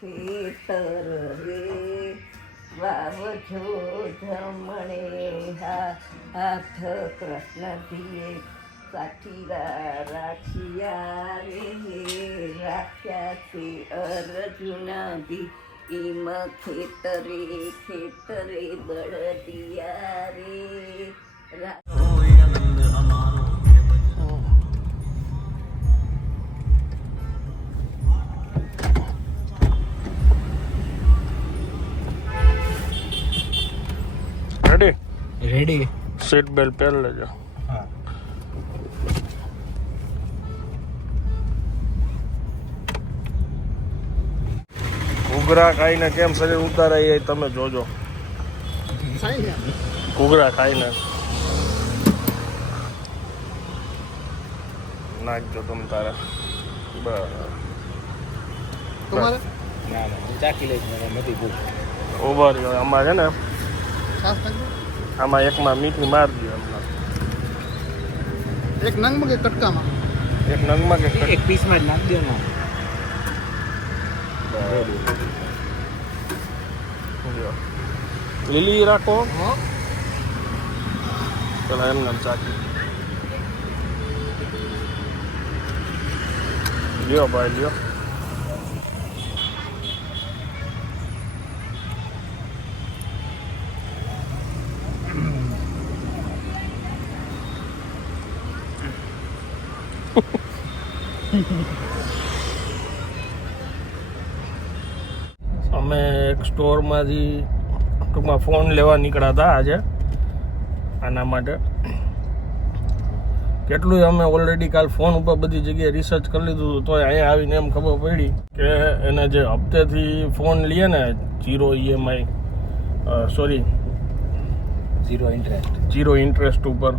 ખેતર રે વાવજો જમણે હાથ કૃષ્ણજીએ સાચીરા રાખ્યા રે રાખ્યા છે અર્જુના બી એમ ખેતરે ખેતરે બળદિયા રે રેડી સીટ બેલ્ટ પહેરી લેજો. હા ઘૂઘરા ખાઈને કેમ શરીર ઉતારાય એ તમે જોજો. ઘૂઘરા ખાઈને નાખજો તમે તારે. બરાબર તમારે ના ચાકી લઈ નથી ભૂખ ઉભા રહ્યો. આમાં છે ને સાફ થઈ આમાં એકમાં મીઠી માર દો. એમના એક નંગમાં કે કટકામાં એક નંગમાં કે એક પીસમાં જ નાખ દો ને. લીલી રાખો હા પેલા એમને ચાકી લ્યો ભાઈ લ્યો. અમે એક સ્ટોરમાંથી ટૂંકમાં ફોન લેવા નીકળ્યા હતા આજે આના માટે. કેટલું અમે ઓલરેડી કાલ ફોન ઉપર બધી જગ્યાએ રિસર્ચ કરી લીધું હતું તોય અહીંયા આવીને એમ ખબર પડી કે એને જે હપ્તેથી ફોન લઈએ ને 0 EMI સોરી 0 ઇન્ટરેસ્ટ ઉપર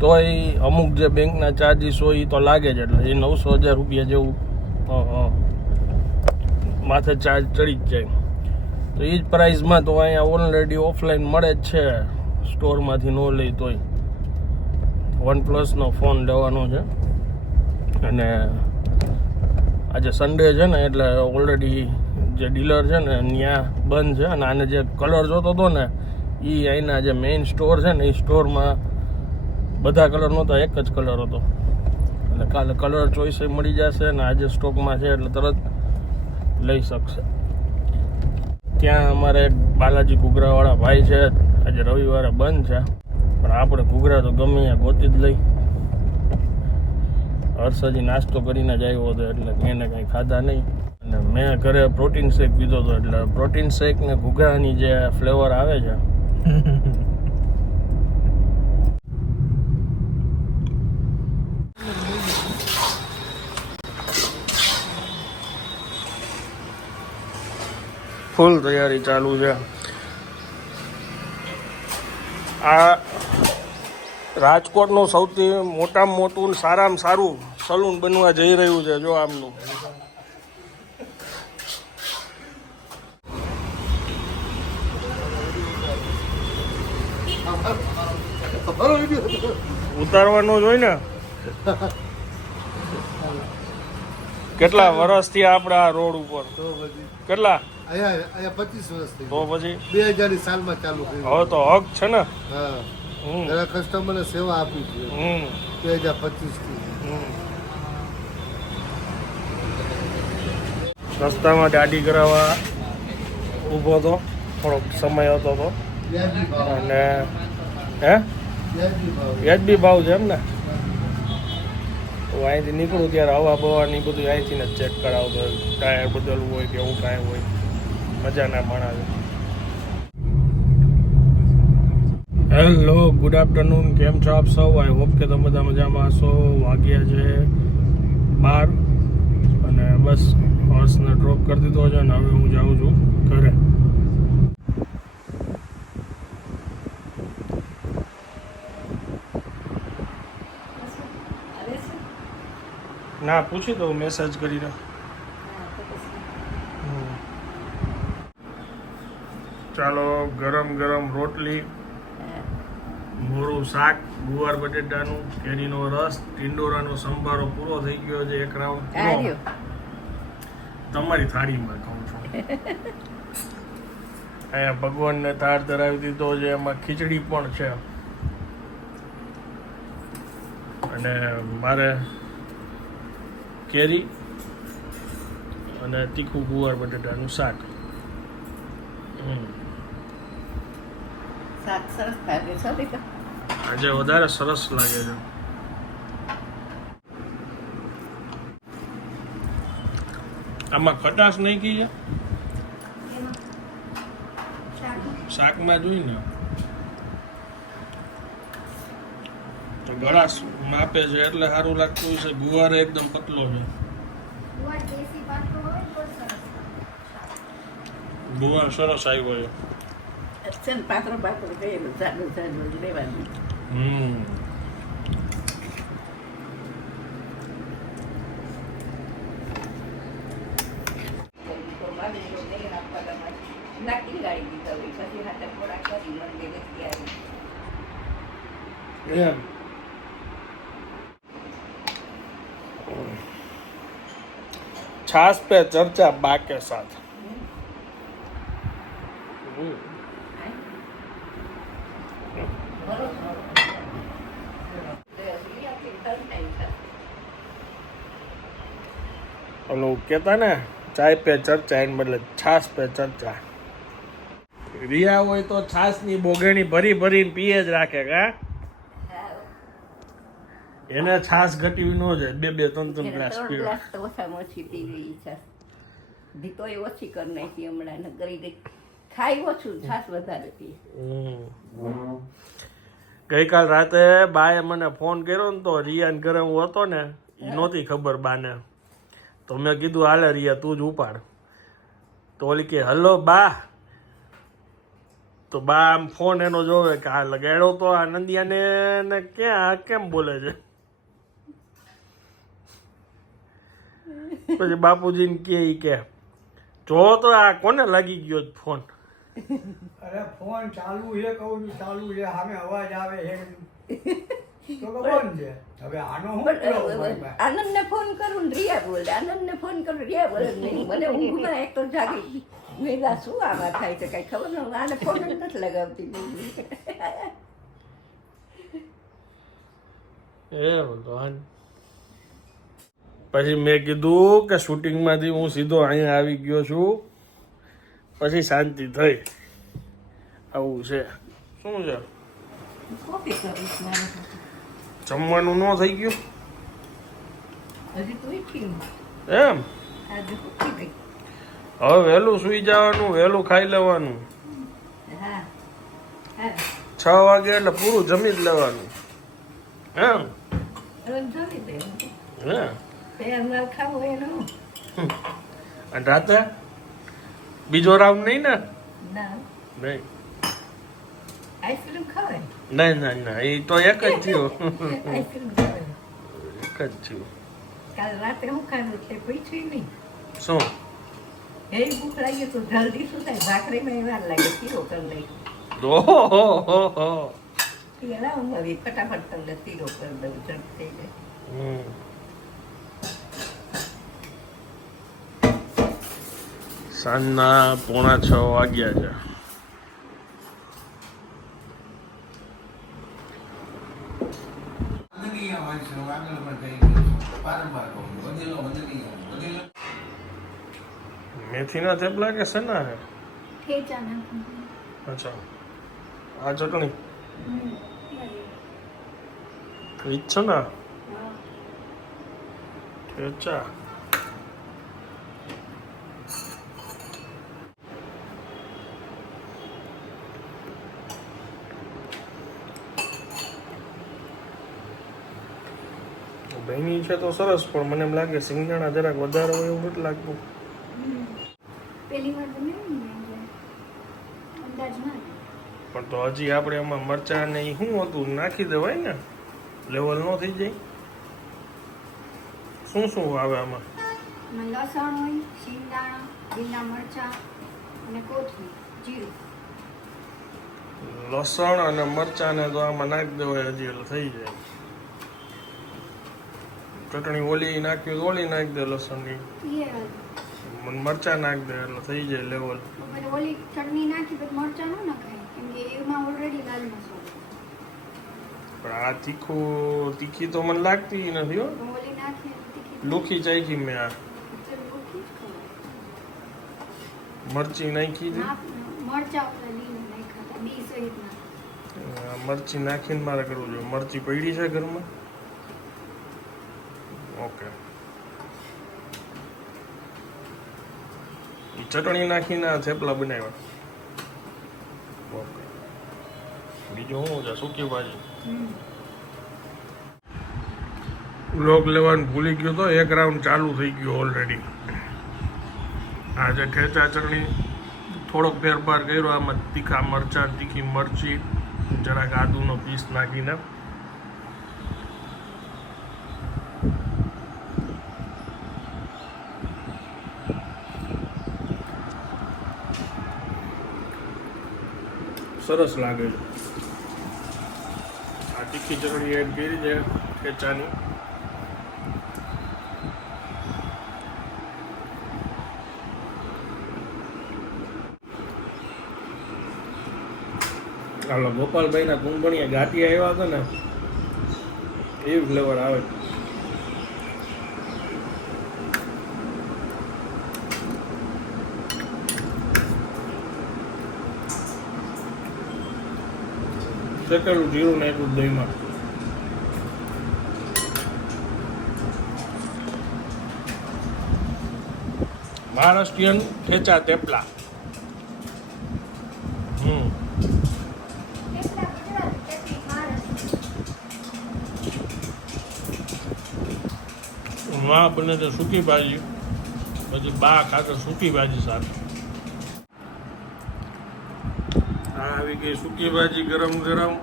તોય અમુક જે બેંકના ચાર્જીસ હોય એ તો લાગે જ. એટલે એ 900,000 રૂપિયા જેવું માથે ચાર્જ ચડી જ જાય. તો એ જ પ્રાઇસમાં તો અહીંયા ઓલરેડી ઓફલાઈન મળે જ છે સ્ટોરમાંથી ન લઈ તોય. OnePlusનો ફોન લેવાનો છે અને આજે સન્ડે છે ને એટલે ઓલરેડી જે ડીલર છે ને ત્યાં બંધ છે. અને આને જે કલર જોતો હતો ને એ અહીંના જે મેઇન સ્ટોર છે ને એ સ્ટોરમાં બધા કલર નહોતા, એક જ કલર હતો. એટલે કાલે કલર ચોઈસ મળી જશે અને આજે સ્ટોકમાં છે એટલે તરત લઈ શકશે. ત્યાં અમારે બાલાજી ઘૂઘરાવાળા ભાઈ છે, આજે રવિવારે બંધ છે પણ આપણે ઘૂઘરા તો ગમે ત્યાં ગોતી જ લઈ. હર્ષજી નાસ્તો કરીને જ આવ્યો હતો એટલે એને કંઈ ખાધા નહીં. અને મેં ઘરે પ્રોટીન શેક પીધો હતો એટલે પ્રોટીન શેક ને ઘૂઘરાની જે ફ્લેવર આવે છે ફૂલ તૈયારી ચાલુ છે. આ રાજકોટનું સૌથી મોટામાં મોટું સારામાં સારું સલૂન બનવા જઈ રહ્યું છે. જો આમનું ઉતારવાનું જ હોય ને. કેટલા વર્ષથી આપણે આ રોડ ઉપર કેટલા અહીંયા 25 વર્ષ થઈ તો પછી 2000 ની સાલમાં ચાલુ કર્યું. હવે તો હક છે ને. હા ઘણા કસ્ટમરને સેવા આપી છે 2025 થી. રસ્તામાં ગાડી કરાવવા ઊભો હતો, થોડોક સમય હતો તો અને હે વ્યાજબી ભાવ છે એમ ને. તો અહીંથી નીકળું ત્યારે હવા બવાની બધું અહીંથી ને ચેક કરાવતો, ટાયર બદલવું હોય કે એવું કાંઈ હોય મજાના માણસ. હેલો, ગુડ આફ્ટરનૂન, કેમ છો આપ સૌ? આઈ હોપ કે તમે બધા મજામાં હશો. વાગ્યા છે 12 અને બસ હોર્સને ડ્રોપ કરી દીધો છે અને હવે હું જાઉં છું ઘરે. ના પૂછી દઉં મેસેજ કરીને. ચાલો, ગરમ ગરમ રોટલી, મોરું શાક, ગુવાર બટેટાનું, કેરીનો રસ, ટિંડોરાનો સંભારો પૂરો થઈ ગયો છે. એક રાઉન્ડ તમારી થાળીમાં કહું છું. અહીંયા ભગવાનને થાળ ધરાવી દીધો છે, એમાં ખીચડી પણ છે અને મારે કેરી અને તીખું ગુવાર બટેટાનું શાક. શાક સરસ લાગે છે દીકરા. આજે વધારે સરસ લાગે છે. આમાં ખટાશ નાખી છે શાકમાં જોઈને તો ગળાશ માપે છે એટલે સારું લાગતું છે. ગુવાર એકદમ પતલો છે. ગુવાર સરસ આવ્યો છે. પાત્રો પાત્રો કઈ સાદું સાદું જ લેવાનું. નાખી ગાળી દીધા હોય પછી હાથે ખોરાક કરી મંદિરે આવી. એમ छाछ पे चर्चा बा के साथ. ઓલું કેતા ને ચાય પે ચર્ચા એને બદલે છાશ પે ચર્ચા. રિયા હોય તો છાશ ની બોગેણી ભરી ભરીને પીએ જ રાખે કા. એને છાશ ઘટી ન જાય. બે બે ત્રણ ત્રણ ગ્લાસ પીવે. ગ્લાસ તો ઓછામાં ઓછી પીવી છે. ધીતોય ઓછી કરી નાખી હમણાં ને કરી દે. ખાઈ ઓછું છાશ વધારે પીએ. ગઈકાલ રાતે બાએ મને ફોન કર્યો ને તો રિયાને ઘરે હું હતો ને એ નહોતી ખબર બાને. તો મેં કીધું હાલે રિયા તું જ ઉપાડ. તો ઓલી કે હલો બા. તો બા આમ ફોન એનો જોવે કે આ લગાડ્યો તો આ નંદિયાને ને ક્યાં કેમ બોલે છે. પછી બાપુજીને કે જો તો આ કોને લાગી ગયો ફોન. અરે ફોન ચાલુ છે કહું છું ચાલુ છે સામે અવાજ આવે છે તો બંધ છે. હવે આનો હું આનંદને ફોન કરું ને રિયા બોલે. આનંદને ફોન કરું રિયા બોલે નહીં. મને ઊંઘમાં એક તો જાગી ગઈ. મેલા શું આમાં થાય છે કઈ ખબર ન. આને ફોન જ નથી લગાવતી. પછી મેં કીધું કે શૂટિંગમાંથી હું સીધો અહીંયા આવી ગયો છું. પછી શાંતિ થઈ. આવું છે. શું છે કોફી કરીશ મારે. જમવાનું ન થઈ ગયું હજી તો ઉઠી એમ. આજે ઉઠી ગઈ. હવે વહેલું સુઈ જવાનું, વહેલું ખાઈ લેવાનું. હા હા 6 વાગે એટલે પૂરું જમી જ લેવાનું. એમ હવે જમી દેવું. હે માલ ખાવું એનું. અને રાતે બીજો રાઉન્ડ નહીં ને? ના નહીં આઈસ્ક્રીમ ખવાય. નહીં નહીં ના એ તો એક જ થયું. આઈસ્ક્રીમ ખવાય. એક જ થયું. કાલ રાતે હું ખાધું એટલે પૂછ્યું નહીં. શું એવી ભૂખ લાગી તો જલ્દી શું થાય. ભાખરીમાં વાર લાગે શીરો કરી નાખી. ઓહો એલા હું હવે ફટાફટ તમને શીરો કરી દઉં. ઝડપ થઈ જાય. સાંજના 5:45 વાગ્યા છે. મેથીના થેપલા કે શેના હે? અચ્છા આ ચટણી ઈચ્છો ના ઠેચા. બહેની છે તો સરસ પણ મને એમ લાગે સિંગદાણા જરાક વધારે હોય એવું નથી લાગતું. પણ તો હજી આપણે એમાં મરચા ને ઈ શું હતું નાખી દેવાય ને લેવલ નો થઈ જાય. શું શું આવે આમાં? લસણ હોય, શિંગદાણા, લીલા મરચા અને કોથમીર, જીરું. લસણ અને મરચા ને તો આમાં નાખી દેવાય હજી એટલે થઈ જાય. ચટણી ઓલી નાખ્યું તો ઓલી નાખી દે લસણની. મને મરચા નાખ દે એટલે થઈ જાય લેવલ. તો પછી ઓલી ચટણી નાખી પછી મરચાં ન નખાય કેમ કે એમાં ઓલરેડી લાલ મસાલો પણ આ તીખી તો મને લાગતી નથી હો. તો ઓલી નાખી તીખી લોખી ચાખી મેં આ તો લોખી જ ખવાય. મરચી નાખી હતી. મરચાં ઓલા લીલા નાખ્યા બી સહિત ના મરચી નાખીને મારે કરવું જોઈએ. મરચી પડી છે ઘરમાં? ઓકે. ચટણી નાખીને આ થેપલા બનાવ્યા. ઓકે. બીજું શું છે? સૂકી ભાજી. વ્લોગ લેવાનું ભૂલી ગયો તો એક રાઉન્ડ ચાલુ થઈ ગયો ઓલરેડી. આજે ઠેચા ચટણી થોડોક ફેરફાર કર્યો. આમાં તીખા મરચાં, તીખી મરચી, જરાક આદુનો પીસ નાખીને. સરસ લાગે છે. આ તીખી ચટણી એડ કરી છે ઠેચાની. હાલો ગોપાલભાઈના કુંભણિયા ગાંઠી આવ્યા હતા ને એવી ફ્લેવર આવે. શેકેલું જીરું નાખ્યું દહીંમાં. મહારાષ્ટ્રીયન ઠેચા થેપલા. માં બને તો સૂકી ભાજી, પછી બા ખાતે સૂકી ભાજી સાથે. આ આવી ગઈ સૂકી ભાજી ગરમ ગરમ,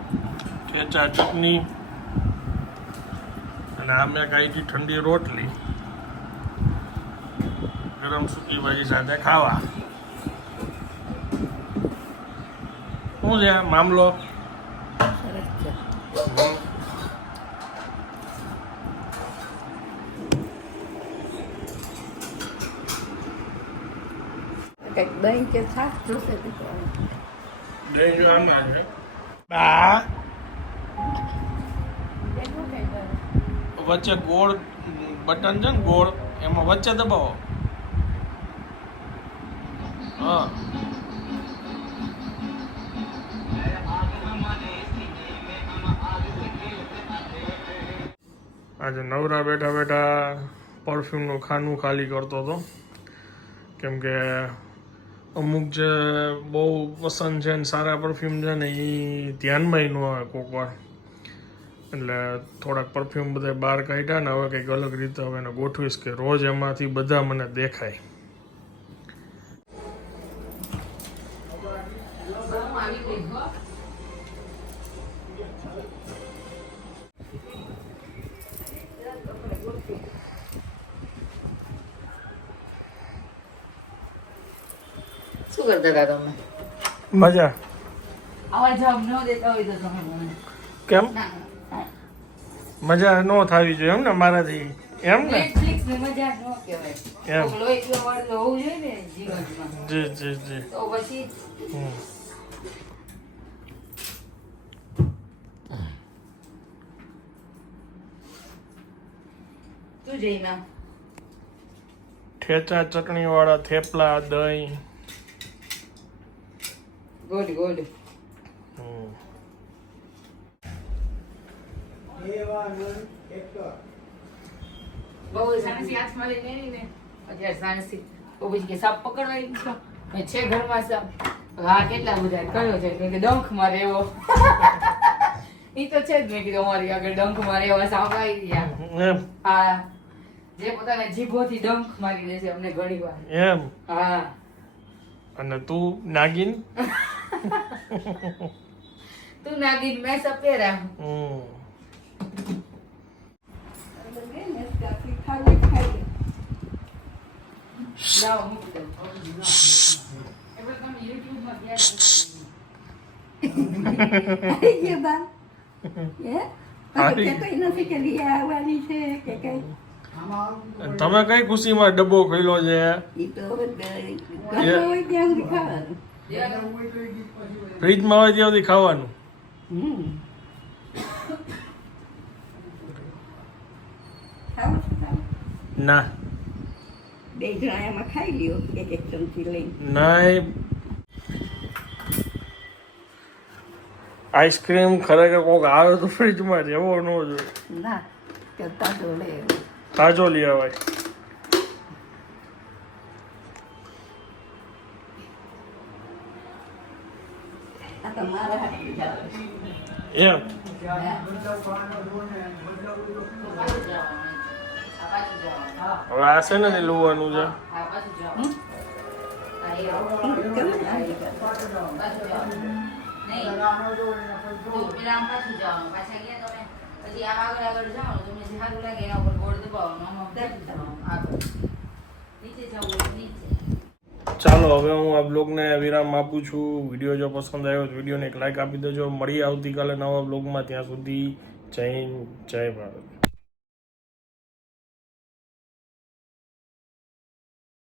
ઠેચા ચટણી અને આ મેં ખાઈ હતી ઠંડી રોટલી. ગરમ સૂકી ભાજી સાથે ખાવા. શું છે મામલો? સરસ છે. કંઈક દહીં કે છાશ જોશે તો દહીં જો આમાં છે. બા વચ્ચે ગોળ બટન છે ને ગોળ, એમાં વચ્ચે દબાવો. હા આજે નવરા બેઠા બેઠા પરફ્યુમનું ખાનું ખાલી કરતો હતો. કેમ કે અમુક જે બહુ પસંદ છે ને સારા પરફ્યુમ છે ને એ ધ્યાનમાં ન આવે કોક વાર. એટલે થોડાક પરફ્યુમ બધા બહાર કાઢ્યા ને હવે કંઈક અલગ રીતે હવે એને ગોઠવીશ કે રોજ એમાંથી બધા મને દેખાય. શું કરતા હતા તમે? મજા. આવા જવાબ ન દેતા હોય તો તમે મને કેમ મજા ન થવી જોઈએ એમ ને મારાથી? એમ ને નેટફ્લિક્સ ની મજા ન કહેવાય. એમ. તો લોહી પીવા વાળું હોવું જોઈએ ને જીવનમાં. જી જી જી. તો પછી તું જઈ ના ઠેચા ચટણી વાળા થેપલા, દહીં. ગોડ ગોડ બહુ સાણસી હાથમાં લઈને એની ને અત્યારે સાણસી બહુ પછી કે સાપ પકડવા ગયો છે ઘરમાં સાપ. હા કેટલા બધા કયો છે કે ડંખ મારે એવો ઈ તો છે જ. મેં કીધું અમારી આગળ ડંખ મારે એવા સાપ આવી ગયા. એમ હા જે પોતાના જીભોથી ડંખ મારી દે છે અમને ઘણી વાર. એમ. હા અને તું નાગિન? તું નાગીન મેં સપેરા. ખાલી ખાઈ લાવો મૂકી દઉં. એટલે તમે યુટ્યુબમાં ગયા બા હે કઈ નથી કે લઈ આવવાની છે કે કઈ આમાં તમે કઈ ખુશીમાં ડબ્બો ખોલ્યો છે ઈ તો હવે ઘરમાં હોય ત્યાં સુધી ખાવાનું. ફ્રીજમાં હોય ત્યાં સુધી ખાવાનું. હમ. ખાવું છે ખાવું? ના બે જણા એમાં ખાઈ લ્યો એક એક ચમચી લઈને. નહીં, આઈસ્ક્રીમ ખરેખર કોક આવે તો ફ્રીજમાં રહેવો ન જોઈએ, ના કરતા તો લે. તાજો લઈ આવાય. આ તો મારા હાથથી જ આવે. એમ હવે આ છે ને લોવાનું છે. ચાલો હવે હું આ બ્લોગને વિરામ આપું છું. વિડીયો જો પસંદ આવ્યો તો વિડીયોને એક લાઈક આપી દેજો. મળીએ આવતીકાલે નવા બ્લોગમાં. ત્યાં સુધી જય હિન્દ, જય ભારત.